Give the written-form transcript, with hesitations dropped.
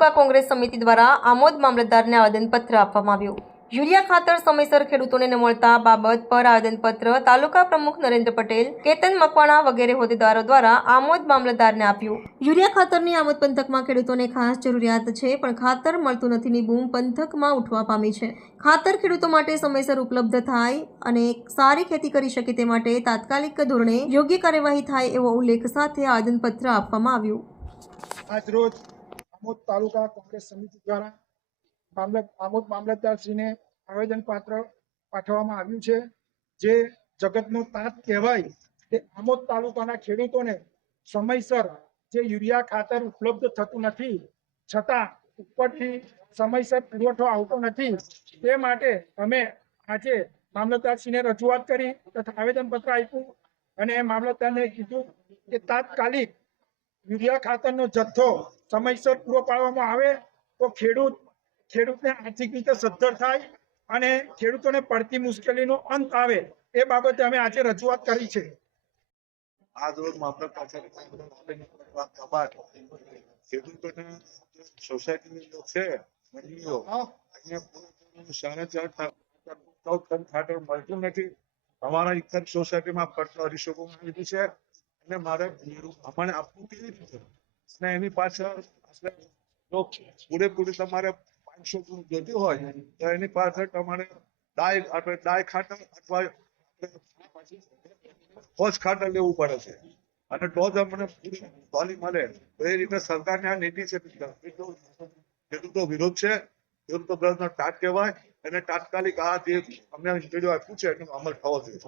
તાલુકા કોંગ્રેસ સમિતિ દ્વારા આમોદ મામલતદારને આવેદનપત્ર આપવામાં આવ્યું। યુરિયા ખાતર સમયસર ખેડૂતોને ન મળતા બાબત પર આવેદનપત્ર તાલુકા પ્રમુખ નરેન્દ્ર પટેલ, કેતન મકવાણા વગેરે હોદ્દેદારો દ્વારા આમોદ મામલતદારને આપ્યું। યુરિયા ખાતરની આમોદ પંથકમાં ખેડૂતોને ખાસ જરૂરિયાત છે, પણ ખાતર મળતું નથીની બૂમ પંથકમાં ઉઠવા પામી છે। ખાતર ખેડૂતો માટે સમયસર ઉપલબ્ધ થાય અને સારી ખેતી કરી શકે તે માટે તાત્કાલિક ધોરણે યોગ્ય કાર્યવાહી થાય એવો ઉલ્લેખ સાથે આવેદનપત્ર આપવામાં આવ્યું। આજરોજ આમોદ તાલુકા કોંગ્રેસ સમિતિ દ્વારા આમોદ મામલતદારશ્રીને આવેદનપત્ર પાઠવવામાં આવ્યું છે। જે જગતનો તાત કહેવાય તે આમોદ તાલુકાના ખેડૂતોને સમયસર જે યુરિયા ખાતર ઉપલબ્ધ થતું નથી, છતાં ઉપરથી સમયસર પુરવઠો આવતો નથી, તે માટે અમે આજે મામલતદારશ્રીને રજૂઆત કરી તથા આવેદનપત્ર આપ્યું અને મામલતદારને કીધું કે તાત્કાલિક યુરિયા ખાતરનો જથ્થો સમયસર પૂરો પાડવામાં આવે તો ખેડૂતને આર્થિક રીતે સદ્ધર થાય અને ખેડૂતોને પડતી મુશ્કેલીનો અંત આવે, એ બાબતે અમે આજે રજૂઆત કરી છે। આજ રોજ મામલતદાર ખેડૂતોને સોસાયટીની છે મંડળીઓ ખાતર મળતું નથી। અમારા એક સોસાયટીમાં પત્ર અઢીસો લીધું છે અને મારે અમારે આપવું કેવી રીતે અને એની પાછળ પૂરેપૂરી તમારે 500 ગુણ જોતી હોય તો એની પાછળ તમારે ડાય ખાતર અથવા પોષ ખાતર લેવું પડે છે અને તો જ અમને પૂરી ટોલી મળે। તો એ રીતે સરકારની આ નીતિ છે, ખેડૂતો વિરોધ છે, ખેડૂતો વિરોધનો ટાટ કહેવાય અને તાત્કાલિક આ જે અમને આપ્યું છે એનો અમલ થવો જોઈએ।